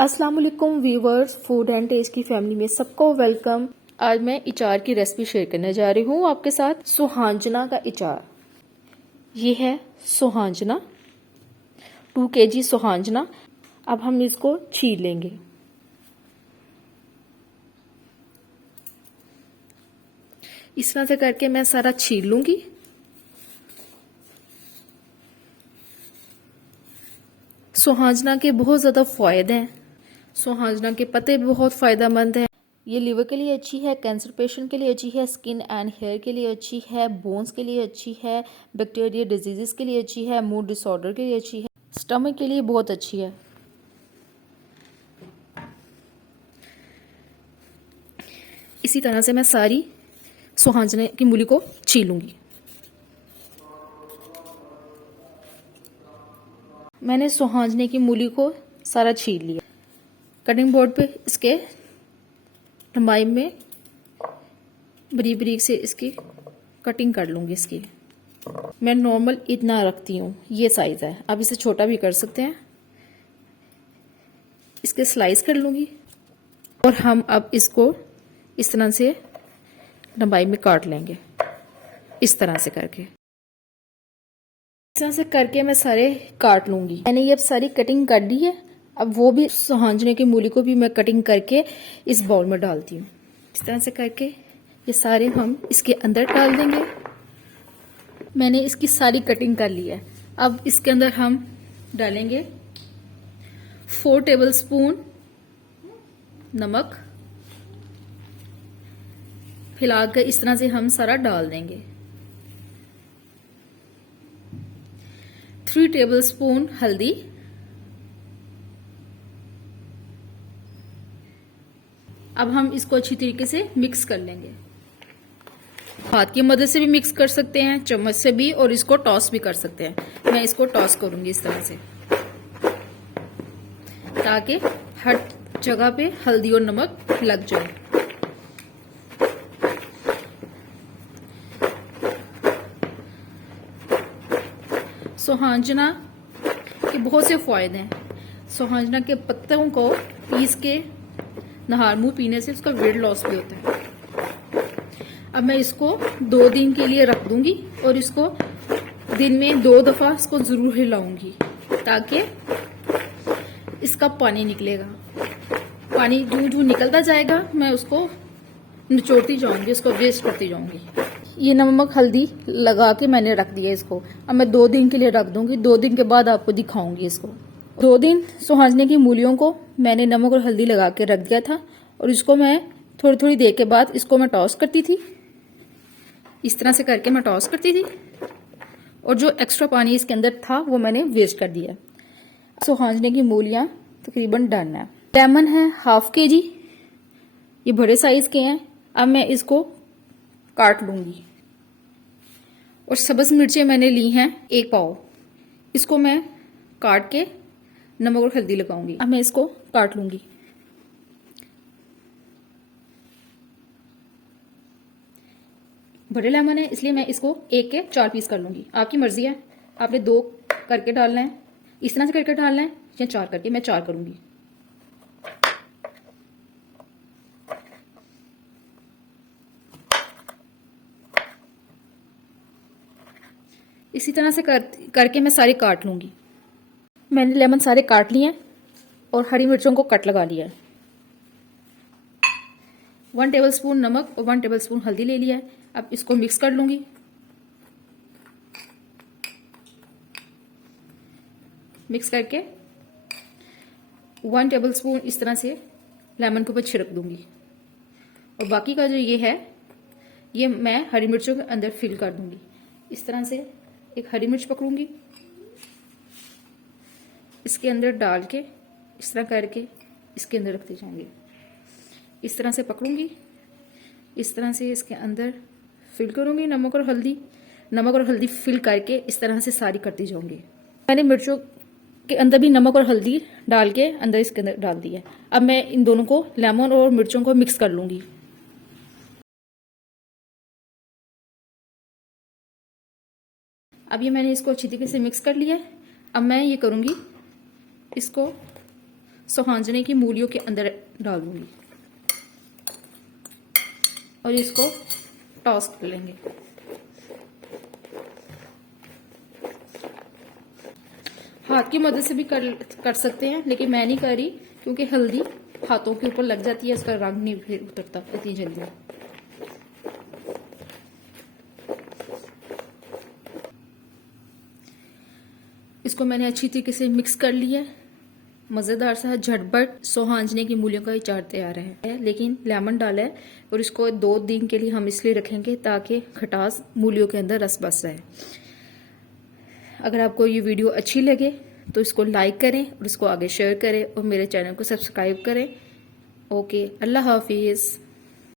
अस्सलाम वालेकुम viewers, food and test की फैमिली में सबको वेलकम। आज मैं अचार की रेसिपी शेयर करने जा रही हूँ आपके साथ। सुहांजना का अचार। ये है सुहांजना, 2 kg सुहांजना। अब हम इसको छील लेंगे। इस तरह से करके मैं सारा छील लूंगी। सुहांजना के बहुत ज़्यादा फायदे हैं। सुहांजना के पत्ते भी बहुत फ़ायदेमंद हैं। ये लिवर के लिए अच्छी है, कैंसर पेशेंट के लिए अच्छी है, स्किन एंड हेयर के लिए अच्छी है, बोन्स के लिए अच्छी है, बैक्टीरिया डिजीज़ के लिए अच्छी है, मूड डिसऑर्डर के लिए अच्छी है, स्टमक के लिए बहुत अच्छी है। इसी तरह से मैं सारी सुहांजने की मूली को छीलूंगी। मैंने सुहांजने की मूली को सारा छील लिया। कटिंग बोर्ड पे इसके लंबाई में बारीक बारीक से इसकी कटिंग कर लूंगी। इसकी मैं नॉर्मल इतना रखती हूँ, ये साइज है। आप इसे छोटा भी कर सकते हैं। इसके स्लाइस कर लूंगी और हम अब इसको इस तरह से लंबाई में काट लेंगे। इस तरह से करके मैं सारे काट लूंगी। मैंने ये अब सारी कटिंग कर दी है। अब वो भी सुहांजने की मूली को भी मैं कटिंग करके इस बाउल में डालती हूँ। इस तरह से करके ये सारे हम इसके अंदर डाल देंगे। मैंने इसकी सारी कटिंग कर ली है। अब इसके अंदर हम डालेंगे 4 टेबलस्पून नमक। हिलाकर इस तरह से हम सारा डाल देंगे। 3 टेबलस्पून हल्दी। अब हम इसको अच्छी तरीके से मिक्स कर लेंगे। हाथ की मदद से भी मिक्स कर सकते हैं, चम्मच से भी, और इसको टॉस भी कर सकते हैं। मैं इसको टॉस करूंगी इस तरह से, ताकि हर जगह पे हल्दी और नमक लग जाए। सुहांजना के बहुत से फायदे हैं। सुहांजना के पत्तों को पीस के नहार मुंह पीने से उसका वेट लॉस भी होता है। अब मैं इसको 2 दिन के लिए रख दूंगी और इसको दिन में 2 दफा इसको जरूर हिलाऊंगी, ताकि इसका पानी निकलेगा। पानी जूं जूं निकलता जाएगा मैं उसको निचोड़ती जाऊंगी, उसको वेस्ट करती जाऊंगी। ये नमक हल्दी लगा के मैंने रख दिया इसको। अब मैं 2 दिन के लिए रख दूंगी। 2 दिन के बाद आपको दिखाऊंगी इसको। 2 दिन सुहांजने की मूलियों को मैंने नमक और हल्दी लगा के रख दिया था, और इसको मैं थोड़ी थोड़ी देर के बाद इसको मैं टॉस करती थी। इस तरह से करके मैं टॉस करती थी, और जो एक्स्ट्रा पानी इसके अंदर था वो मैंने वेस्ट कर दिया। सुहांजने की मूलियां तकरीबन डन है। लेमन है 1/2 kg, ये बड़े साइज के हैं। अब मैं इसको काट लूंगी। और सब्ज मिर्चें मैंने ली हैं 1 पाव। इसको मैं काट के नमक और हल्दी लगाऊंगी। अब मैं इसको काट लूंगी। बड़े लेमन है इसलिए मैं इसको 1 के 4 पीस कर लूंगी। आपकी मर्जी है, आपने 2 करके डालना है, इस तरह से करके डालना है, या 4 करके। मैं 4 करूंगी। इसी तरह से करके मैं सारे काट लूंगी। मैंने लेमन सारे काट लिए हैं और हरी मिर्चों को कट लगा लिया है। 1 टेबलस्पून नमक और 1 टेबलस्पून हल्दी ले लिया है। अब इसको मिक्स कर लूंगी। मिक्स करके 1 टेबलस्पून इस तरह से लेमन के ऊपर छिड़क दूंगी, और बाकी का जो ये है ये मैं हरी मिर्चों के अंदर फिल कर दूंगी। इस तरह से एक हरी मिर्च पकड़ूंगी, इसके अंदर डाल के इस तरह करके इसके अंदर रखते जाएंगे। इस तरह से पकड़ूंगी, इस तरह से इसके अंदर फिल करूंगी नमक और हल्दी फिल करके इस तरह से सारी करती जाऊंगी। मैंने मिर्चों के अंदर भी नमक और हल्दी डाल के अंदर इसके अंदर डाल दी है। अब मैं इन दोनों को, लेमन और मिर्चों को, मिक्स कर लूंगी। अब ये मैंने इसको अच्छी तरीके से मिक्स कर लिया है। अब मैं ये करूंगी, इसको सोहांजने की मूलियों के अंदर डाल दूंगी और इसको टॉस कर लेंगे। हाथ की मदद से भी कर सकते हैं, लेकिन मैं नहीं कर रही क्योंकि हल्दी हाथों के ऊपर लग जाती है, इसका रंग नहीं फिर उतरता इतनी जल्दी। इसको मैंने अच्छी तरीके से मिक्स कर लिया है। मज़ेदार सा झटपट सोहांजने की मूलियों का अचार तैयार है, लेकिन लेमन डाला है और इसको 2 दिन के लिए हम इसलिए रखेंगे ताकि खटास मूलियों के अंदर रस बस जाए। अगर आपको ये वीडियो अच्छी लगे तो इसको लाइक करें और इसको आगे शेयर करें और मेरे चैनल को सब्सक्राइब करें। ओके, अल्लाह हाफिज़।